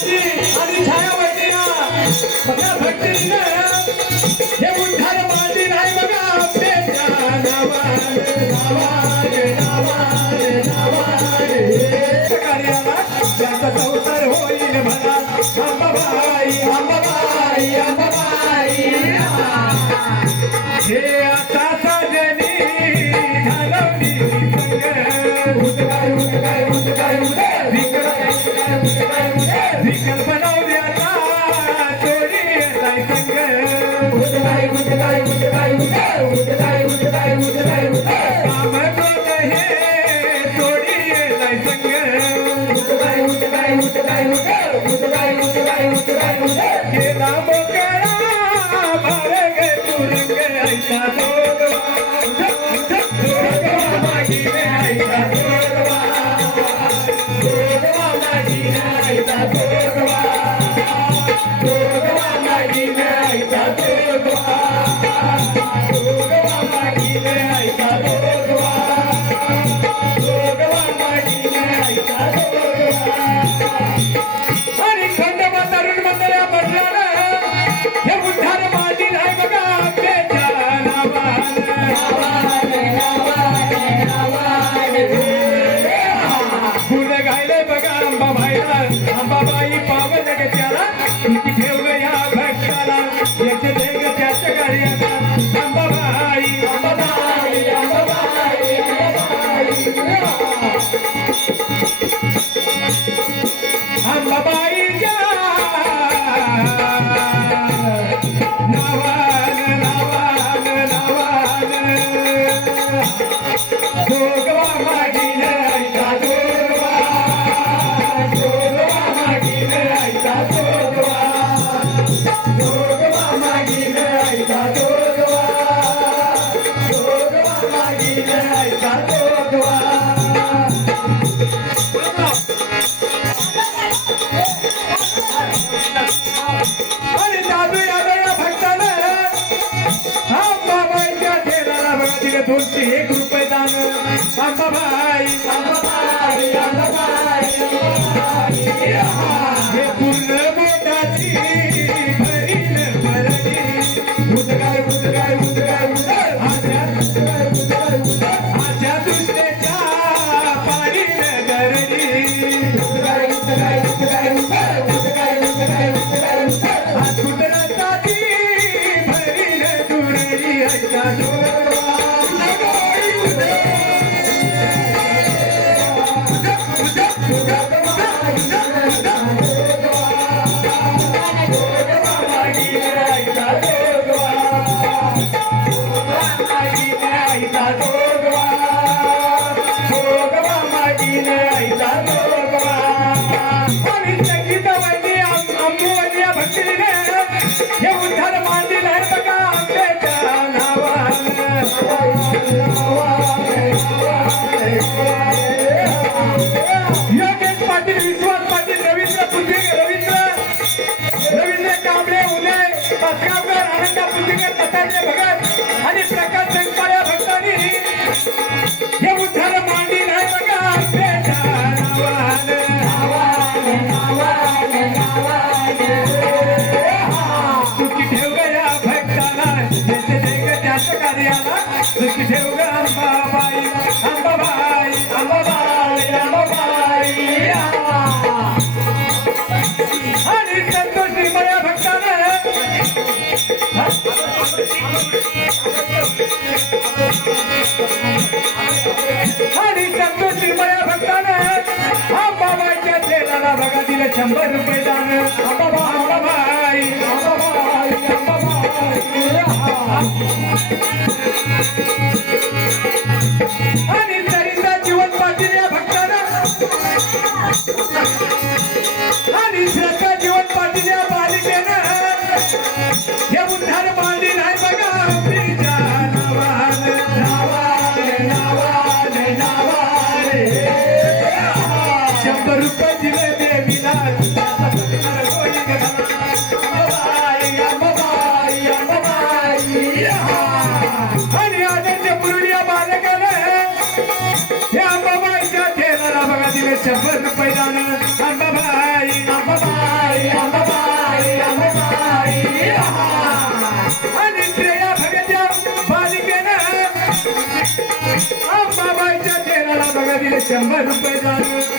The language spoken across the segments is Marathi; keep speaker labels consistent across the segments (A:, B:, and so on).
A: ભક્તિ અને છાયા ભક્તિના બધા ભક્તિના आईचा भक्तानं हा बाबांच्या ठेराला बघा तिला दोनशे एक रुपये दान. बाबा दिले शंभर रुपये दान अबाबा अबाबाई अबाबाई अबाबाई रुपये शंभर रुपये जाऊ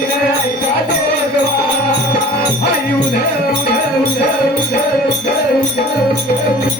A: उदे उदे उदे
B: उदे उदे